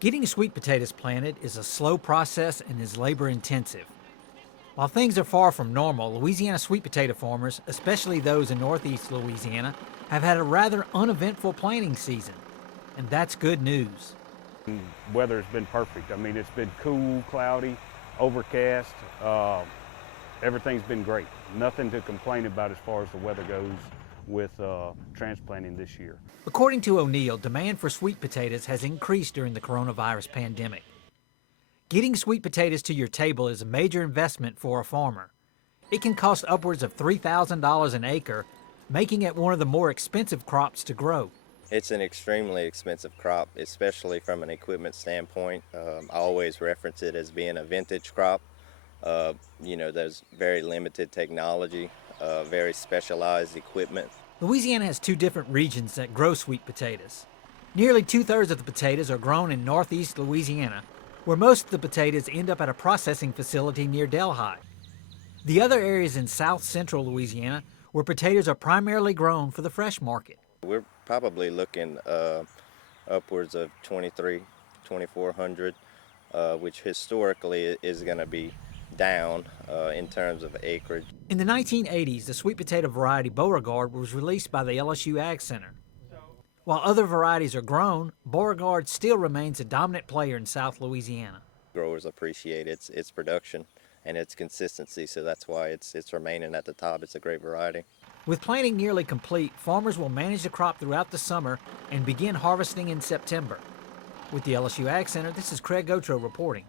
Getting sweet potatoes planted is a slow process and is labor intensive. While things are far from normal, Louisiana sweet potato farmers, especially those in northeast Louisiana, have had a rather uneventful planting season. And that's good news. Weather's been perfect. I mean, it's been cool, cloudy, overcast. Everything's been great. Nothing to complain about as far as the weather goes with transplanting this year. According to O'Neill, demand for sweet potatoes has increased during the coronavirus pandemic. Getting sweet potatoes to your table is a major investment for a farmer. It can cost upwards of $3,000 an acre, making it one of the more expensive crops to grow. It's an extremely expensive crop, especially from an equipment standpoint. I always reference it as being a vintage crop. There's very limited technology, very specialized equipment. Louisiana has two different regions that grow sweet potatoes. Nearly 2/3 of the potatoes are grown in northeast Louisiana, where most of the potatoes end up at a processing facility near Delhi. The other areas in south central Louisiana, where potatoes are primarily grown for the fresh market. We're probably looking upwards of 2,400, which historically is going to be down in terms of acreage. In the 1980s, the sweet potato variety Beauregard was released by the LSU AgCenter. While other varieties are grown, Beauregard still remains a dominant player in South Louisiana. Growers appreciate its production and its consistency, so that's why it's remaining at the top. It's a great variety. With planting nearly complete, farmers will manage the crop throughout the summer and begin harvesting in September. With the LSU AgCenter, this is Craig Gautreaux reporting.